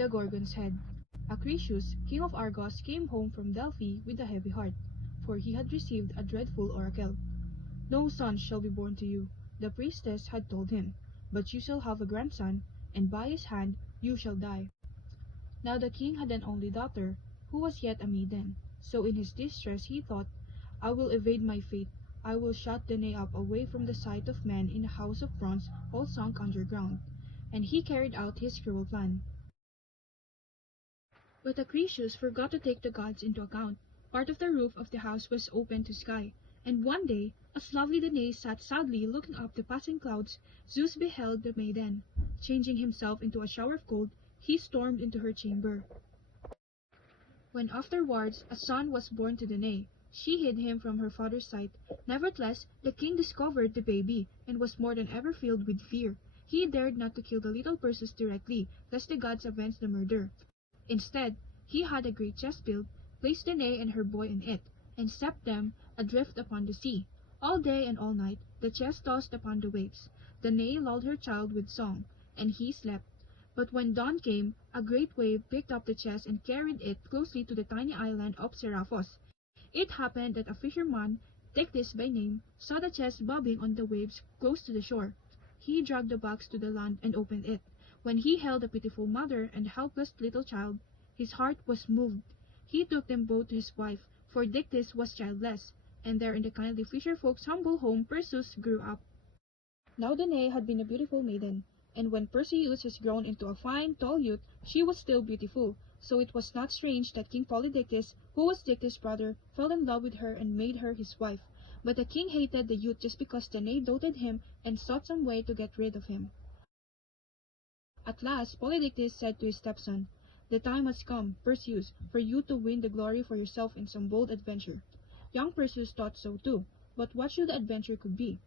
the Gorgon's head. Acrisius, king of Argos, came home from Delphi with a heavy heart, for he had received a dreadful oracle. "No son shall be born to you," the priestess had told him, "but you shall have a grandson, and by his hand you shall die." Now the king had an only daughter, who was yet a maiden, so in his distress he thought, "I will evade my fate. I will shut Danae up away from the sight of men in a house of bronze all sunk underground." And he carried out his cruel plan. But Acrisius forgot to take the gods into account. Part of the roof of the house was open to sky, and one day, as lovely Danae sat sadly looking up the passing clouds, Zeus beheld the maiden. Changing himself into a shower of gold, he stormed into her chamber. When afterwards a son was born to Danae, she hid him from her father's sight. Nevertheless, the king discovered the baby, and was more than ever filled with fear. He dared not to kill the little Perseus directly, lest the gods avenge the murder. Instead, he had a great chest built, placed Danae and her boy in it, and set them adrift upon the sea. All day and all night the chest tossed upon the waves. Danae lulled her child with song, and he slept. But when dawn came, a great wave picked up the chest and carried it closely to the tiny island of Seraphos. It happened that a fisherman, Dictys by name, saw the chest bobbing on the waves close to the shore. He dragged the box to the land and opened it. When he held the pitiful mother and helpless little child, his heart was moved. He took them both to his wife, for Dictys was childless, and there in the kindly fisher folk's humble home Perseus grew up. Now Danae had been a beautiful maiden, and when Perseus was grown into a fine, tall youth, she was still beautiful, so it was not strange that King Polydectes, who was Dictys' brother, fell in love with her and made her his wife. But the king hated the youth just because Danae doted him and sought some way to get rid of him. At last Polydectes said to his stepson, "The time has come, Perseus, for you to win the glory for yourself in some bold adventure." Young Perseus thought so too, but what should the adventure could be?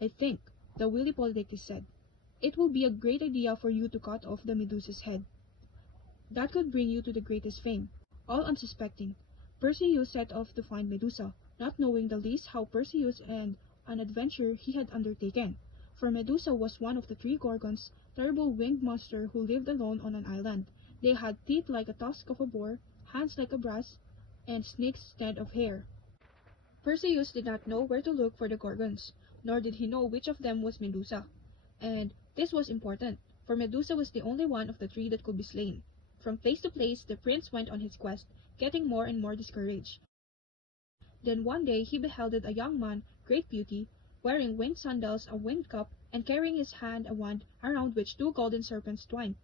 "I think," the wily Polydectes said, "it will be a great idea for you to cut off the Medusa's head. That could bring you to the greatest fame." All unsuspecting, Perseus set off to find Medusa, not knowing the least how Perseus and an adventure he had undertaken. For Medusa was one of the three Gorgons, terrible winged monsters who lived alone on an island. They had teeth like a tusk of a boar, hands like a brass, and snakes instead of hair. Perseus did not know where to look for the Gorgons, nor did he know which of them was Medusa. And this was important, for Medusa was the only one of the three that could be slain. From place to place the prince went on his quest, getting more and more discouraged. Then one day he beheld a young man, great beauty, wearing winged sandals, a winged cup, and carrying in his hand a wand around which two golden serpents twined.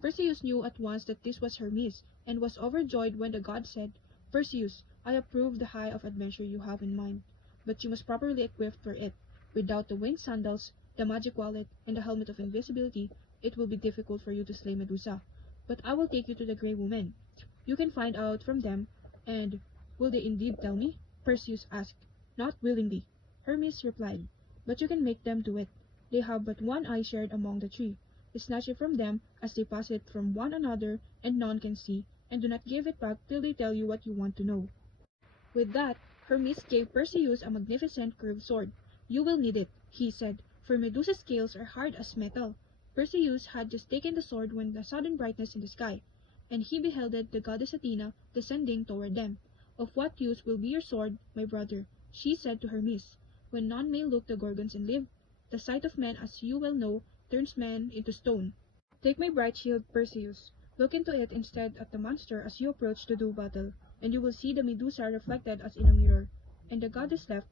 Perseus knew at once that this was Hermes, and was overjoyed when the god said, "Perseus, I approve the high of adventure you have in mind, but you must properly equip for it. Without the winged sandals, the magic wallet, and the helmet of invisibility, it will be difficult for you to slay Medusa. But I will take you to the Grey Women. You can find out from them, and will they indeed tell me?" Perseus asked. "Not willingly," Hermes replied, "but you can make them do it. They have but one eye shared among the three. Snatch it from them as they pass it from one another, and none can see, and do not give it back till they tell you what you want to know." With that, Hermes gave Perseus a magnificent curved sword. "You will need it," he said, "for Medusa's scales are hard as metal." Perseus had just taken the sword when a sudden brightness in the sky, and he beheld the goddess Athena descending toward them. "Of what use will be your sword, my brother?" she said to Hermes, "when none may look the Gorgons and live? The sight of men, as you well know, turns men into stone. Take my bright shield, Perseus. Look into it instead at the monster as you approach to do battle, and you will see the Medusa reflected as in a mirror." And the goddess left.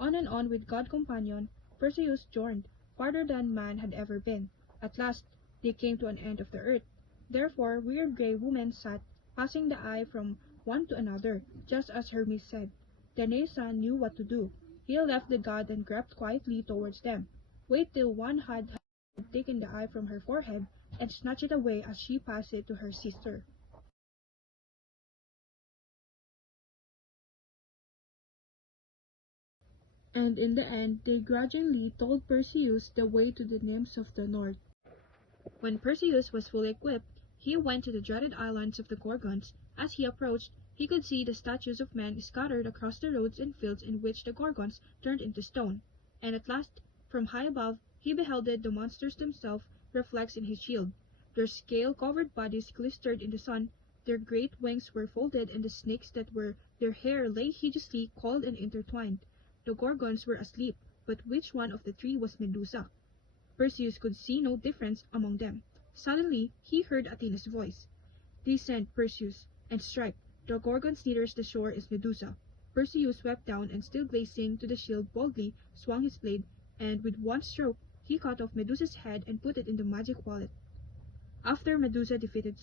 On and on with God companion, Perseus journeyed, farther than man had ever been. At last they came to an end of the earth. Therefore weird grey women sat, passing the eye from one to another, just as Hermes said. Danae's son knew what to do. He left the god and crept quietly towards them. Wait till one had taken the eye from her forehead, and snatched it away as she passed it to her sister. And in the end they grudgingly told Perseus the way to the nymphs of the north. When Perseus was fully equipped, he went to the dreaded islands of the Gorgons. As he approached, he could see the statues of men scattered across the roads and fields in which the Gorgons turned into stone. And at last, from high above, he beheld the monsters themselves reflected in his shield. Their scale-covered bodies glistered in the sun, their great wings were folded, and the snakes that were their hair lay hideously coiled and intertwined. The Gorgons were asleep, but which one of the three was Medusa? Perseus could see no difference among them. Suddenly he heard Athena's voice. "Descend, Perseus, and strike. The Gorgon's nearest the shore is Medusa." Perseus swept down and, still gazing to the shield, boldly swung his blade, and with one stroke he cut off Medusa's head and put it in the magic wallet. After Medusa defeated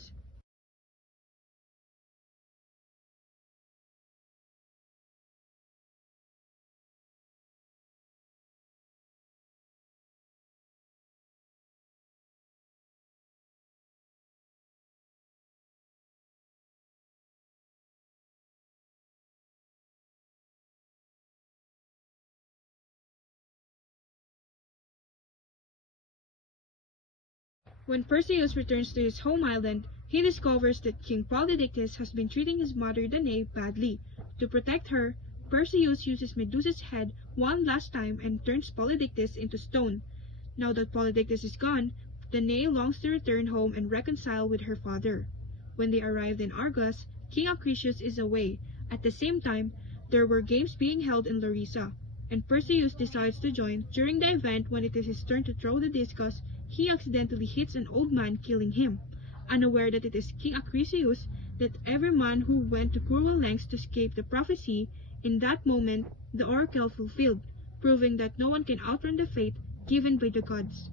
When Perseus returns to his home island, he discovers that King Polydectes has been treating his mother Danae badly. To protect her, Perseus uses Medusa's head one last time and turns Polydectes into stone. Now that Polydectes is gone, Danae longs to return home and reconcile with her father. When they arrived in Argos, King Acrisius is away. At the same time, there were games being held in Larissa, and Perseus decides to join. During the event, when it is his turn to throw the discus, he accidentally hits an old man, killing him. Unaware that it is King Acrisius, that every man who went to cruel lengths to escape the prophecy, in that moment the oracle fulfilled, proving that no one can outrun the fate given by the gods.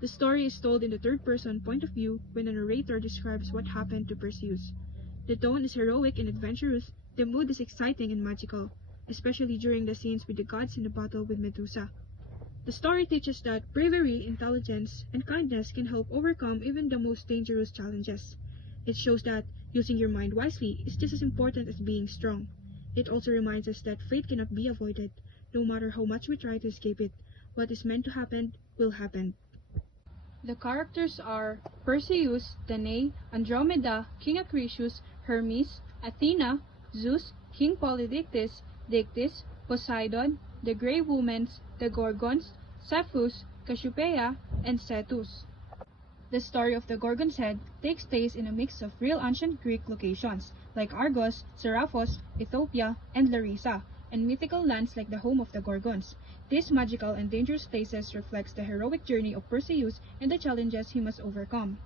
The story is told in the third-person point of view when the narrator describes what happened to Perseus. The tone is heroic and adventurous, the mood is exciting and magical, especially during the scenes with the gods in the battle with Medusa. The story teaches that bravery, intelligence, and kindness can help overcome even the most dangerous challenges. It shows that using your mind wisely is just as important as being strong. It also reminds us that fate cannot be avoided, no matter how much we try to escape it. What is meant to happen will happen. The characters are Perseus, Danae, Andromeda, King Acrisius, Hermes, Athena, Zeus, King Polydectes, Dictys, Poseidon, the Grey Womens, the Gorgons, Zephus, Cassiopeia, and Cetus. The story of the Gorgon's head takes place in a mix of real ancient Greek locations, like Argos, Seraphos, Ethiopia, and Larissa, and mythical lands like the home of the Gorgons. These magical and dangerous places reflects the heroic journey of Perseus and the challenges he must overcome.